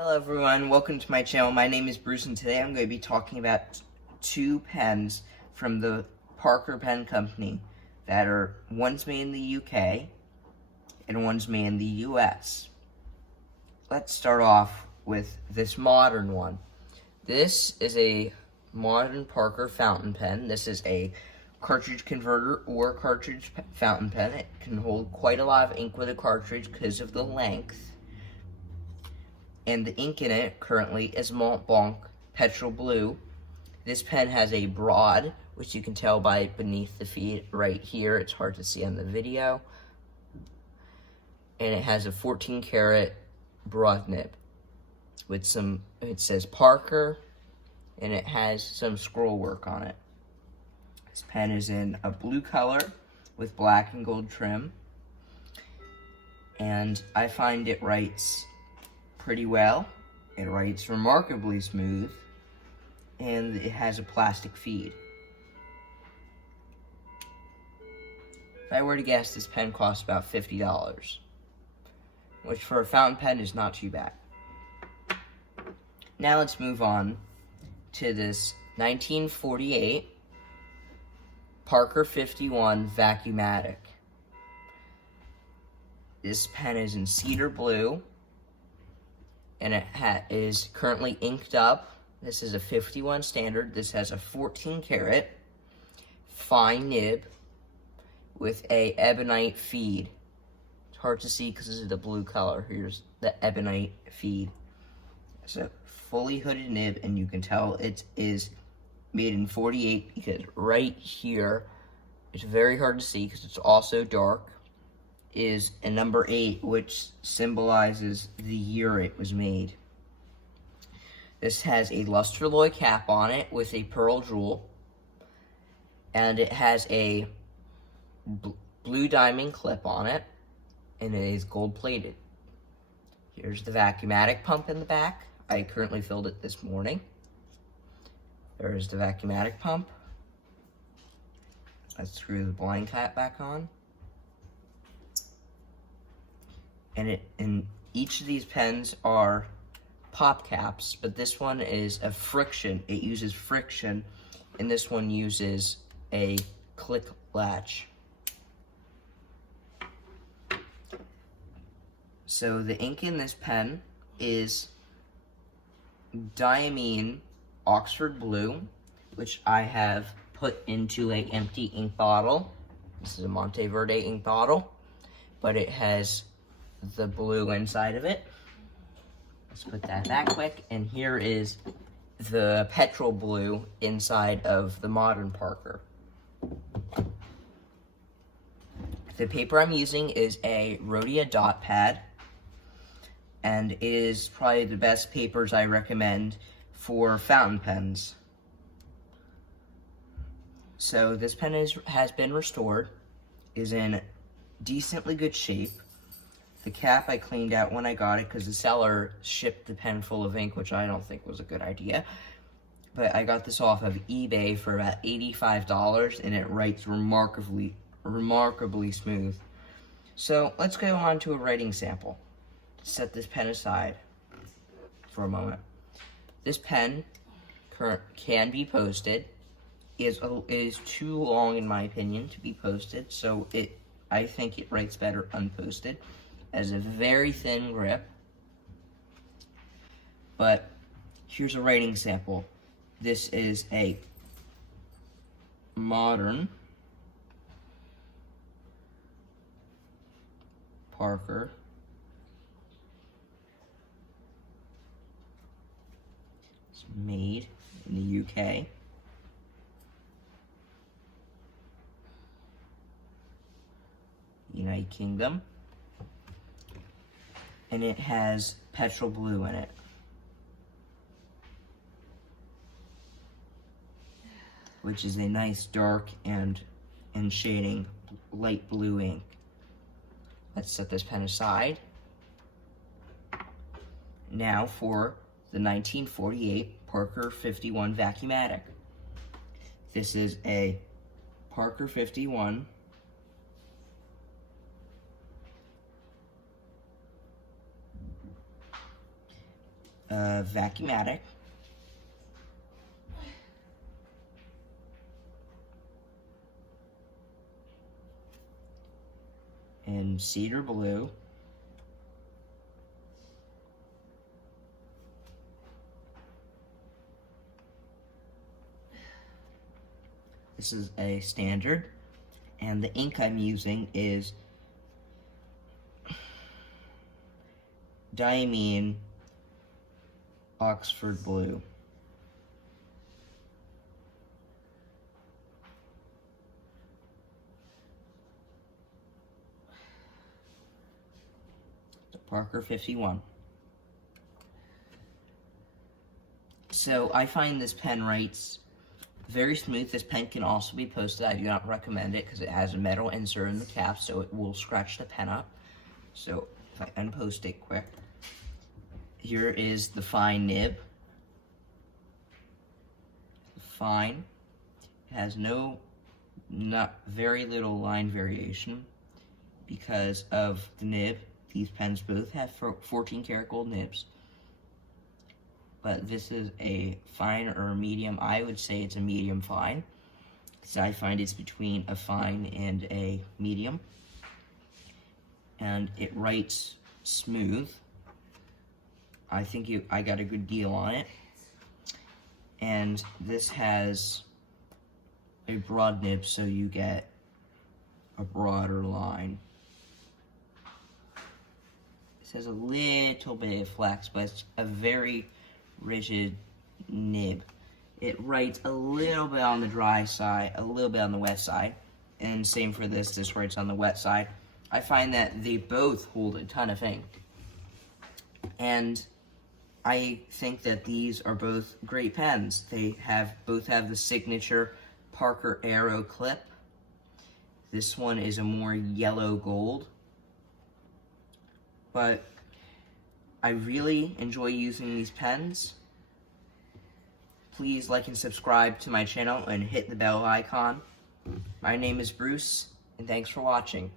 Hello everyone, welcome to my channel. My name is Bruce and today I'm going to be talking about two pens from the Parker Pen Company that are, one's made in the UK and one's made in the US. Let's start off with this modern one. This is a modern Parker fountain pen. This is a cartridge converter or cartridge fountain pen. It can hold quite a lot of ink with a cartridge because of the length. And the ink in it currently is Mont Blanc Petrol Blue. This pen has a broad, which you can tell by beneath the feed right here. It's hard to see on the video. And it has a 14 karat broad nib with some, it says Parker, and it has some scroll work on it. This pen is in a blue color with black and gold trim. And I find it writes pretty well. It writes remarkably smooth, and it has a plastic feed. If I were to guess, this pen costs about $50, which for a fountain pen is not too bad. Now let's move on to this 1948 Parker 51 Vacuumatic. This pen is in cedar blue, and it is currently inked up. This is a 51 standard. This has a 14 karat fine nib with a ebonite feed. It's hard to see because this is the blue color. Here's the ebonite feed. It's a fully hooded nib, and you can tell it is made in 48 because right here, it's very hard to see because it's also dark, is a number 8, which symbolizes the year it was made. This has a luster alloy cap on it with a pearl jewel, and it has a blue diamond clip on it, and it is gold plated. Here's the Vacuumatic pump in the back. I currently filled it this morning. There's the Vacuumatic pump. Let's screw the blind cap back on. And each of these pens are pop caps, but this one is a friction. It uses friction, and this one uses a click latch. So the ink in this pen is Diamine Oxford Blue, which I have put into an empty ink bottle. This is a Monteverde ink bottle, but it has the blue inside of it. Let's put that back quick. And here is the petrol blue inside of the modern Parker. The paper I'm using is a Rhodia dot pad, and it is probably the best papers I recommend for fountain pens. So this pen has been restored, is in decently good shape. The cap I cleaned out when I got it because the seller shipped the pen full of ink, which I don't think was a good idea. But I got this off of eBay for about $85, and it writes remarkably smooth. So let's go on to a writing sample. Set this pen aside for a moment. This pen can be posted. It is too long, in my opinion, to be posted, so I think it writes better unposted. Has a very thin grip, but here's a writing sample. This is a modern Parker it's made in the UK. United Kingdom. And it has petrol blue in it, which is a nice dark and shading light blue ink. Let's set this pen aside. Now for the 1948 Parker 51 Vacuumatic. This is a Parker 51 Vacuumatic. And cedar blue. This is a standard, and the ink I'm using is Diamine Oxford Blue. The Parker 51. So I find this pen writes very smooth. This pen can also be posted. I do not recommend it because it has a metal insert in the cap, so it will scratch the pen up. So if I unpost it quick, here is the fine nib. Fine. It has not very little line variation because of the nib. These pens both have 14 karat gold nibs. But this is a fine or a medium. I would say it's a medium fine, because I find it's between a fine and a medium. And it writes smooth. I think I got a good deal on it. And this has a broad nib, so you get a broader line. This has a little bit of flex, but it's a very rigid nib. It writes a little bit on the dry side, a little bit on the wet side, and same for this writes on the wet side. I find that they both hold a ton of ink, and I think that these are both great pens. They both have the signature Parker Arrow clip. This one is a more yellow gold, but I really enjoy using these pens. Please like and subscribe to my channel and hit the bell icon. My name is Bruce, and thanks for watching.